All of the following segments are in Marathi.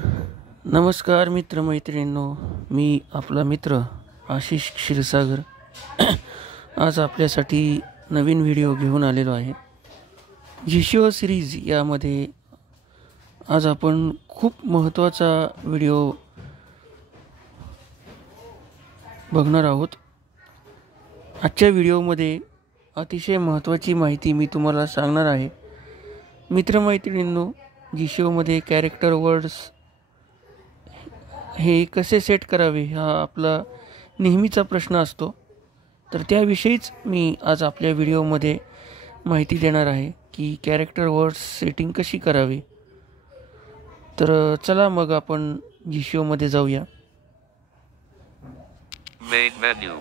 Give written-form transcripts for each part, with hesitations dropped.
नमस्कार मित्रमैत्रिणींनो, मी आपला मित्र आशिष क्षीरसागर आज आपल्यासाठी नवीन व्हिडिओ घेऊन आलेलो आहे। जिशिओ सिरीज यामध्ये आज आपण खूप महत्त्वाचा व्हिडिओ बघणार आहोत। आजच्या व्हिडिओमध्ये अतिशय महत्त्वाची माहिती मी तुम्हाला सांगणार आहे। मित्रमैत्रिणींनो, जिशिओमध्ये कॅरेक्टर वर्ड्स हे कसे सेट करावे हा आपला नेहमीचा प्रश्न असतो, तर त्याविषयीच मी आज आपल्या व्हिडिओमध्ये माहिती देणार आहे की कॅरेक्टर वर्ड्स सेटिंग कशी करावी। तर चला मग आपण जिशिओमध्ये जाऊया। Main menu.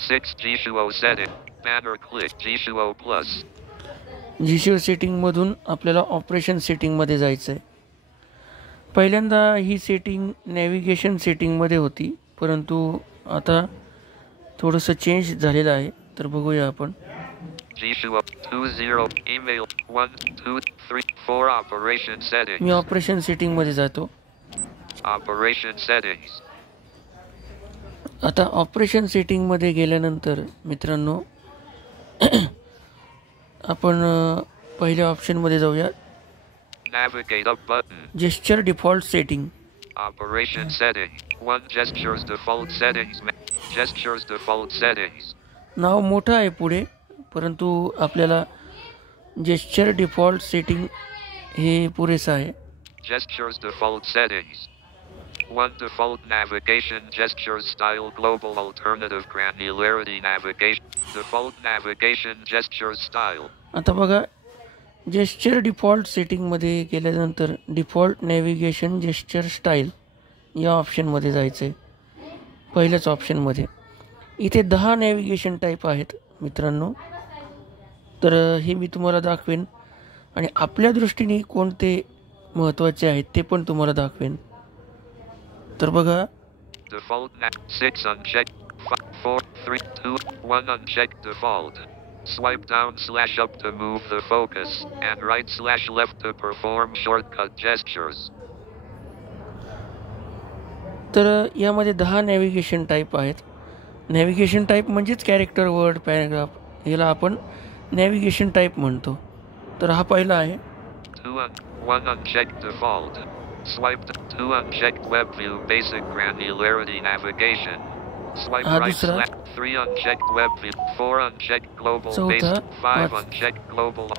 6 Jishuo setting. Banner click Jishuo Plus. जिशिओ सेटिंगमधून आपल्याला ऑपरेशन सेटिंगमध्ये जायचं आहे। पहिल्यांदा ही सेटिंग नॅव्हिगेशन सेटिंगमध्ये होती, परंतु आता थोडंसं चेंज झालेलं आहे। तर बघूया आपण। Jishuo 20 email 1 2 3 4 operation settings. मी ऑपरेशन सेटिंगमध्ये जातो। Operation settings. आता ऑपरेशन सेटिंगमध्ये गेल्यानंतर मित्रांनो आपण पहिल्या ऑप्शनमध्ये जाऊया। Navigate up button. Gesture default setting. Operation setting. 1 gestures default settings. Gestures default settings. नाव मोठं आहे पुढे, परंतु आपल्याला जेस्चर डिफॉल्ट सेटिंग हे पुरेसं आहे। Gestures default settings. 1 default navigation gestures style global alternative granularity navigation. Default navigation gestures style. आता बघा, जेस्चर डिफॉल्ट सेटिंगमध्ये गेल्यानंतर डिफॉल्ट नॅव्हिगेशन जेस्चर स्टाईल या ऑप्शनमध्ये जायचं आहे। पहिल्याच ऑप्शनमध्ये इथे 10 नॅव्हिगेशन टाईप आहेत मित्रांनो, तर हे मी तुम्हाला दाखवेन आणि आपल्या दृष्टीने कोणते महत्त्वाचे आहेत ते पण तुम्हाला दाखवेन। तर बघा, Default 6 unchecked. 4 3 2 1 unchecked default. Swipe down / up to move the focus and right / left to perform shortcut gestures. तर यामध्ये 10 नॅव्हिगेशन टाईप आहेत। नॅव्हिगेशन टाईप म्हणजेच कॅरेक्टर वर्ड पॅराग्राफ, याला आपण नॅव्हिगेशन टाईप म्हणतो। तर हा पहिला आहे। 1 unchecked default. Swipe 2 unchecked web view basic granularity navigation. Swipe हा right दूसरा। 3 unchecked web view. 4 unchecked global चौथा, basic. 5 पाच, unchecked global.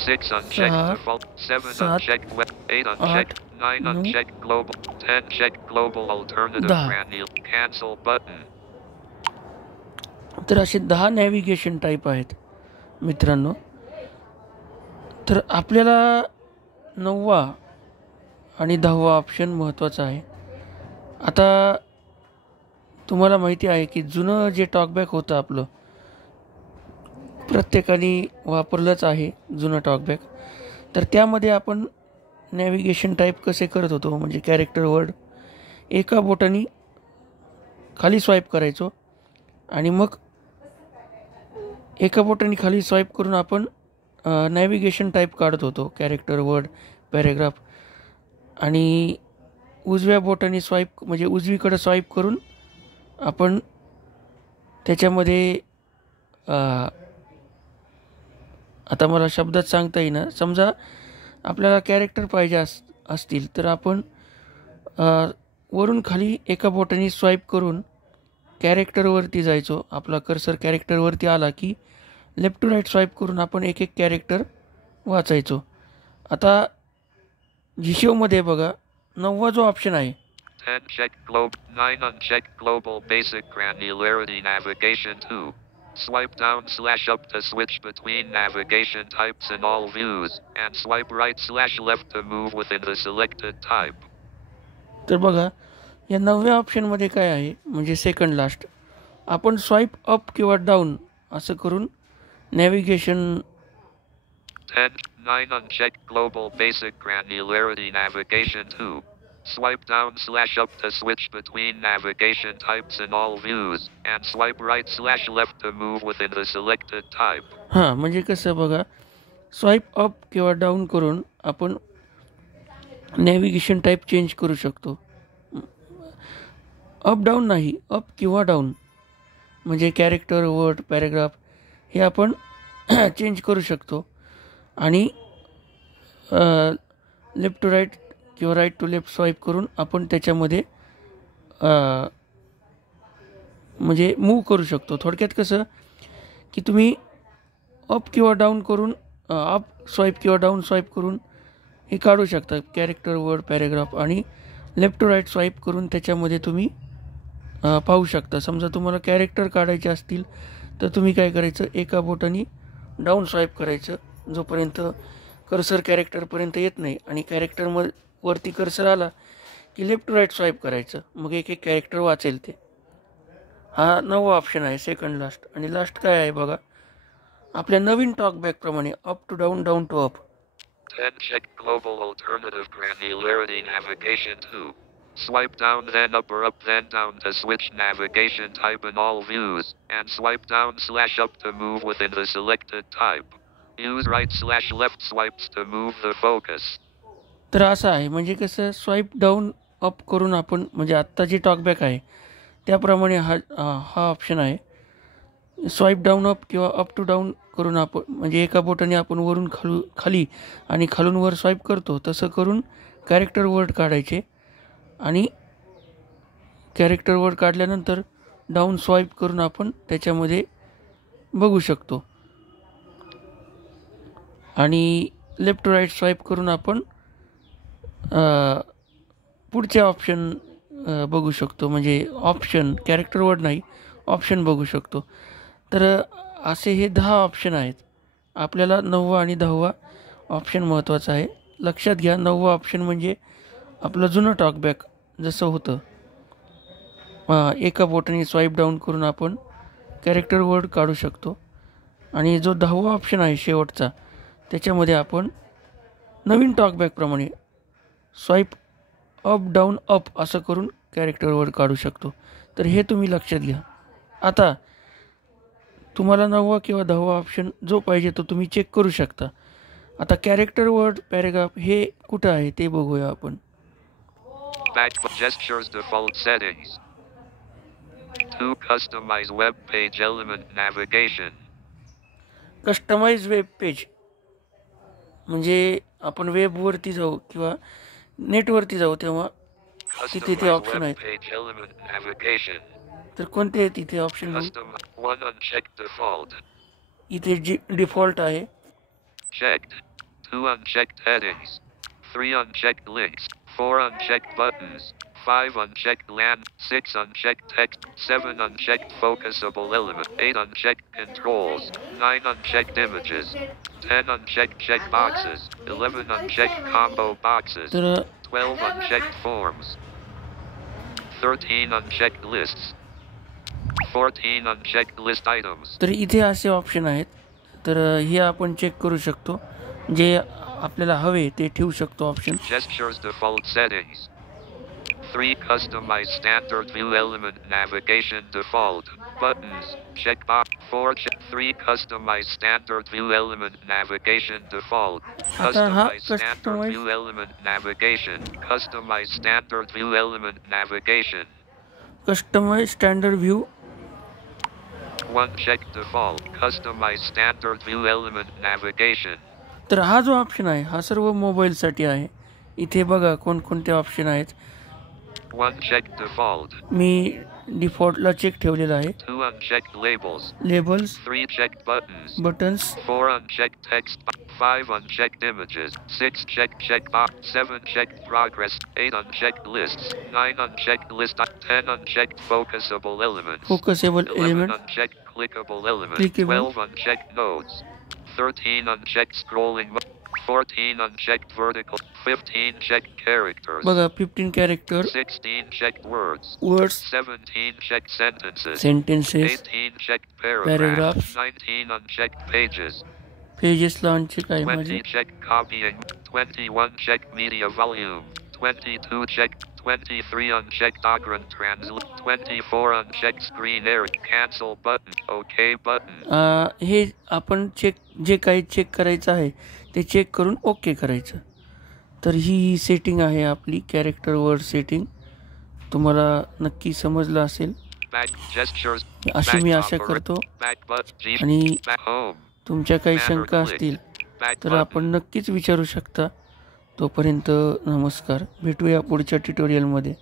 6 unchecked सहा, default. 7 सात, unchecked web. 8 unchecked. 9 नऊ, unchecked global. 10 checked global alternative 10। granul. Cancel button. तर असे 10 नॅव्हिगेशन टाईप आहेत मित्रांनो। तर आपल्याला 9वा आणि 10वा ऑप्शन महत्त्वाचा आहे। आता तुम्हाला माहिती आहे की जुनं जे टॉकबॅक होतं आपलं, प्रत्येकाने वापरलंच आहे जुनं टॉकबॅक। तर त्यामध्ये आपण नॅव्हिगेशन टाईप कसे करत होतो, म्हणजे कॅरेक्टर वर्ड एका बोटाने खाली स्वाईप करायचो आणि मग एका बोटाने खाली स्वाईप करून आपण नॅव्हिगेशन टाईप काढत होतो, कॅरेक्टर वर्ड पॅराग्राफ, आणि उजव्या बोटाने स्वाईप म्हणजे उजवीकडे स्वाईप करून आपण त्याच्यामध्ये आता मला शब्दात सांगता येईना, समजा आपल्याला कॅरेक्टर पाहिजे असतील तर आपण वरून खाली एका बोटाने स्वाईप करून कॅरेक्टरवरती जायचो। आपला कर्सर कॅरेक्टरवरती आला की लेफ्ट टू राईट स्वाईप करून आपण एक एक कॅरेक्टर वाचायचो। आता जिशिओमध्ये बघा, 9वा जो ऑप्शन आहे 10 checked globe. 9 unchecked global basic granularity navigation 2. Swipe down / up to switch between navigation types in all views, and swipe right / left to move within the selected type. तर बघा, या 9व्या ऑप्शनमध्ये काय आहे, म्हणजे सेकंड लास्ट आपण स्वाईप अप किंवा डाऊन असं करून navigation 9 unchecked global basic granularity navigation 2. Swipe down / up to switch between navigation types in all views, and swipe right / left to move within the selected type. हां, म्हणजे कसं बघा, स्वाईप अप किंवा डाऊन करून आपण नॅव्हिगेशन टाईप चेंज करू शकतो. अप डाऊन नाही, अप किंवा डाऊन म्हणजे कॅरेक्टर, वर्ड, पॅरेग्राफ हे आपण चेंज करू शकतो. आणि लेफ्ट टू राईट किंवा राईट टू लेफ्ट स्वाईप करून आपण त्याच्यामध्ये म्हणजे मूव्ह करू शकतो. थोडक्यात कसं की तुम्ही अप किंवा डाऊन करून अप स्वाईप किंवा डाऊन स्वाईप करून हे काढू शकता कॅरेक्टर, वर्ड, पॅरेग्राफ. आणि लेफ्ट टू राईट स्वाईप करून त्याच्यामध्ये तुम्ही पाहू शकता. समजा तुम्हाला कॅरेक्टर काढायचे असतील तर तुम्ही काय करायचं, एका बोटाने डाऊन स्वाईप करायचं जोपर्यंत कर्सर कॅरेक्टरपर्यंत येत नाही, आणि वरती कर्सर आला की लेफ्ट टू राईट स्वाईप करायचं, मग एक एक कॅरेक्टर वाचेल ते. हा 9वा ऑप्शन आहे, सेकंड लास्ट. आणि लास्ट काय आहे बघा, आपल्या नवीन टॉकबॅकप्रमाणे up to down, down to up. 10 check global alternative granularity navigation 2. Swipe down then up or up then down to switch navigation type in all views, and swipe down/up to move within the selected type. Use right/left swipes to move the focus. तर असं आहे, म्हणजे कसं स्वाईप डाऊन अप करून आपण म्हणजे आत्ता जे टॉकबॅक आहे त्याप्रमाणे हा ऑप्शन आहे. स्वाईप डाऊन अप किंवा अप टू डाऊन करून आपण म्हणजे एका बोटाने आपण वरून खाली आणि खालून वर स्वाईप करतो तसं करून कॅरेक्टर वर्ड काढायचे. आणि कॅरेक्टर वर्ड काढल्यानंतर डाऊन स्वाईप करून आपण त्याच्यामध्ये बघू शकतो. आणि लेफ्ट टू राईट स्वाईप करून आपण पुढचे ऑप्शन बघू शकतो. म्हणजे ऑप्शन कॅरेक्टर वर्ड नाही, ऑप्शन बघू शकतो. तर असे हे 10 ऑप्शन आहेत. आपल्याला 9वा आणि 10वा ऑप्शन महत्त्वाचा आहे. लक्षात घ्या, 9वा ऑप्शन म्हणजे आपलं जुनं टॉकबॅक जसं होतं, एका बोटाने स्वाईप डाऊन करून आपण कॅरेक्टर वर्ड काढू शकतो. आणि जो 10वा ऑप्शन आहे शेवटचा, त्याच्यामध्ये आपण नवीन टॉकबॅकप्रमाणे स्वाईप अप डाऊन अप असं करून कॅरेक्टर वर्ड काढू शकतो. तर हे तुम्ही लक्षात घ्या. आता तुम्हाला 9वा किंवा 10वा ऑप्शन जो पाहिजे तो तुम्ही चेक करू शकता. आता कॅरेक्टर वर्ड, पॅरेग्राफ हे कुठं आहे ते बघूया आपण. Back gestures default settings. 2 customize web page element navigation. Customise web page म्हणजे आपण वेबवरती जाऊ किंवा नेटवरती जाऊ तेव्हा तिथे ते ऑप्शन आहेत. Page element navigation. तर कोणते आहेत इथे ऑप्शन? 1 unchecked default. इथे जी डिफॉल्ट आहे. Checked. 2 unchecked headings. 3 unchecked links. 4 unchecked buttons. 5 unchecked land. 6 unchecked text. 7 unchecked focusable element. 8 unchecked controls. 9 unchecked images. 10 unchecked check boxes. 11 unchecked combo boxes. तर 12 unchecked forms. 13 unchecked lists. 14 unchecked list items. तर इथे असे ऑप्शन आहेत. तर हे आपण चेक करू शकतो, जे आपल्याला हवे ते ठेवू शकतो option. Gestures default settings. 3 customized standard view element navigation default. Buttons. Checkbox. 3 customized standard view element navigation default. Customized standard view element navigation. Customized standard view element navigation. Customise standard view 1 check default. Customized standard view element navigation. तर हा जो ऑप्शन आहे हा सर्व मोबाईलसाठी आहे. इथे बघा कोणकोणते ऑप्शन आहेत. 1 check default. मी डिफॉल्टला चेक ठेवलेला आहे. 2 unchecked labels. Labels, 3 checked buttons. Buttons, 4 unchecked text. 5 unchecked images. 6 checked checkbox. 7 checked progress. 8 unchecked lists. 9 unchecked list. 10 unchecked focusable elements. फोकसेबल 11 element, unchecked clickable elements. Clickable. 12 unchecked nodes. 13 unchecked scrolling. 14 unchecked vertical. 15 checked characters. बघा 15 character, 16 checked words. Words, 17 checked sentences. Sentences, 18 checked paragraphs. Paragraphs. 19 unchecked pages. पेजेसला अनचेक आहे 20 माझे. checked copying. 21 checked media volume. 22 checked. 23 unchecked Ogren translate. 24 unchecked screen area. Cancel button. OK button. हे आपण जे काही चेक करायचं आहे ते चेक करून ओके करायचं. तर ही सेटिंग आहे आपली कॅरेक्टर वर्ड सेटिंग. तुम्हाला नक्की समजलं असेल Back gestures. अशी Back मी आशा opera- करतो. Back but G. आणि Back home. तुमच्या काही Banner शंका click. असतील Back तर button. आपण नक्कीच विचारू शकता. तोपर्यंत नमस्कार, भेटूया पुढच्या ट्युटोरियलमध्ये.